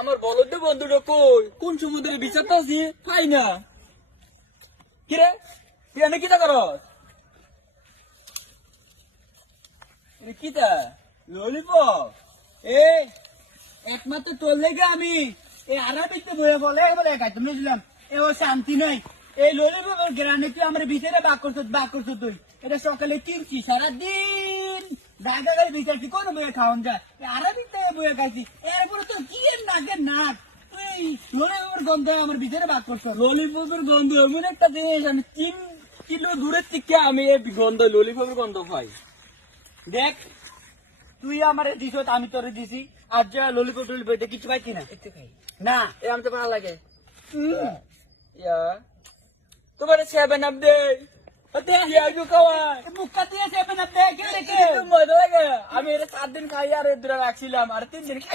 আমার বলদ বন্ধুটা কই কোন সমুদ্রে বিচারটা আছি পাই না কিরে তুই এনে কিতা করস কিতা ললিপপ এ একমাত্র তোর লেগে আমি এই আরাবিতে বয়ে বলে বলে খাইতে বুঝলাম এ ও শান্তি নাই এই ললিপপের গ্রানে তুই আমার ভিতরে বাক করছ তুই এটা সকালে কিনছি সারাদিন জায়গা গাড়ি বিচারছি কোন বয়ে খাওয়ান যায় আরাবিতে বয়ে খাইছি এরপরে তো কি এর নাকের নাক তুই ললিপপের গন্ধ আমার ভিতরে বাক করছ ললিপপের গন্ধ এমন একটা জিনিস আমি 3 কিলো দূরের থেকে আমি এই গন্ধ ললিপপের গন্ধ পাই দেখ তুই আমারে দিছ আমি তোরে দিছি আর যা ললিপপ টলিপপ কিছু পাইছি না একটু খাই না এ আমি তো ভালো লাগে ইয়া তোমার 7 আপ দে ওতে ইয়া জু খাওয়া মুক্কা দিয়ে 7 আপ দে কে মজা লাগে আমি এর 7 দিন খাই আর এর দূরে রাখছিলাম আর 3 দিন খাই